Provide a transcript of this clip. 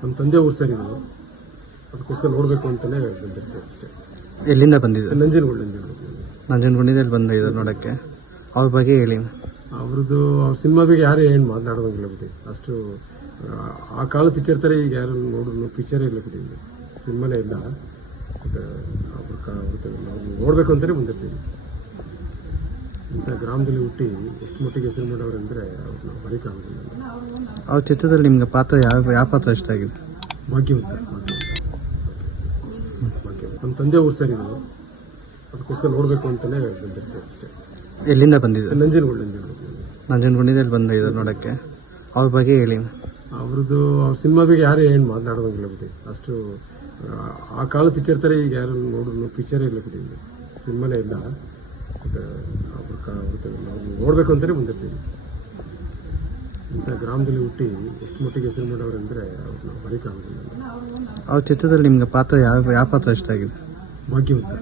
ನಮ್ಮ ತಂದೆ ಊರು ಸರ್ ಇದು, ಅದಕ್ಕೋಸ್ಕರ ನೋಡಬೇಕು ಅಂತಲೇ ಬಂದಿರ್ತೀವಿ ಅಷ್ಟೇ. ಎಲ್ಲಿಂದ ಬಂದಿದ್ದು? ನಂಜನಗೂಡಿನಲ್ಲಿ ಬಂದ್ರೆ ಇದು ನೋಡಕ್ಕೆ. ಅವ್ರ ಬಗ್ಗೆ ಹೇಳಿ. ಅವ್ರದ್ದು ಸಿನಿಮಾ ಬಗ್ಗೆ ಯಾರು ಏನು ಮಾತನಾಡೋಂಗಿಲ್ಲ ಬಿಡಿ. ಅಷ್ಟು ಆ ಕಾಲ ಪಿಕ್ಚರ್ ಥರ ಈಗ ಯಾರು ನೋಡಿದ್ರು ಪಿಕ್ಚರೇ ಇಲ್ಲ ಬಿಡಿ, ಸಿನಿಮಾನೇ ಇಲ್ಲ. ಅವ್ರು ನೋಡಬೇಕು ಅಂತಲೇ ಬಂದಿರ್ತೀವಿ. ಇಂಥ ಗ್ರಾಮದಲ್ಲಿ ಹುಟ್ಟಿ ಎಷ್ಟು ಮಟ್ಟಿಗೆ ಹೆಸರು ಮಾಡೋರು ಅಂದರೆ ಅವ್ರನ್ನ ಬರೀಕಾಗೋದಿಲ್ಲ. ಅವ್ರ ಚಿತ್ರದಲ್ಲಿ ನಿಮ್ಗೆ ಪಾತ್ರ ಯಾವ ಪಾತ್ರ ಇಷ್ಟ ಆಗಿದೆ? ಭಾಗ್ಯವಂತ. ನಮ್ಮ ತಂದೆ ಊರು ಸರ್ ಇದು, ಅದಕ್ಕೋಸ್ಕರ ನೋಡಬೇಕು ಅಂತಲೇ ಬಂದಿರ್ತೀವಿ ಅಷ್ಟೇ. ಎಲ್ಲಿಂದ ಬಂದಿದ್ದು? ನಂಜನಗೂಡಿನಲ್ಲಿ ಬಂದ್ರೆ ಇದು ನೋಡಕ್ಕೆ. ಅವ್ರ ಬಗ್ಗೆ ಹೇಳಿ. ಅವ್ರದ್ದು ಸಿನಿಮಾ ಬಗ್ಗೆ ಯಾರು ಏನು ಮಾತನಾಡೋಂಗಿಲ್ಲ ಬಿಡಿ. ಅಷ್ಟು ಆ ಕಾಲ ಪಿಕ್ಚರ್ ಥರ ಈಗ ಯಾರು ನೋಡಿದ್ರು ಪಿಕ್ಚರೇ ಇಲ್ಲ ಬಿಡಿ, ಸಿನಿಮಾನೇ ಇಲ್ಲ. ಅವ್ರು ನೋಡಬೇಕು ಅಂತಲೇ ಬಂದಿರ್ತೀವಿ. ಇಂಥ ಗ್ರಾಮದಲ್ಲಿ ಹುಟ್ಟಿ ಎಷ್ಟು ಮಟ್ಟಿಗೆ ಹೆಸರು ಮಾಡೋರು ಅಂದರೆ ಅವ್ರನ್ನ ಬರೀಕಾಗೋದಿಲ್ಲ. ಅವ್ರ ಚಿತ್ರದಲ್ಲಿ ನಿಮ್ಗೆ ಪಾತ್ರ ಯಾವ ಪಾತ್ರ ಇಷ್ಟ ಆಗಿದೆ? ಭಾಗ್ಯವಂತ.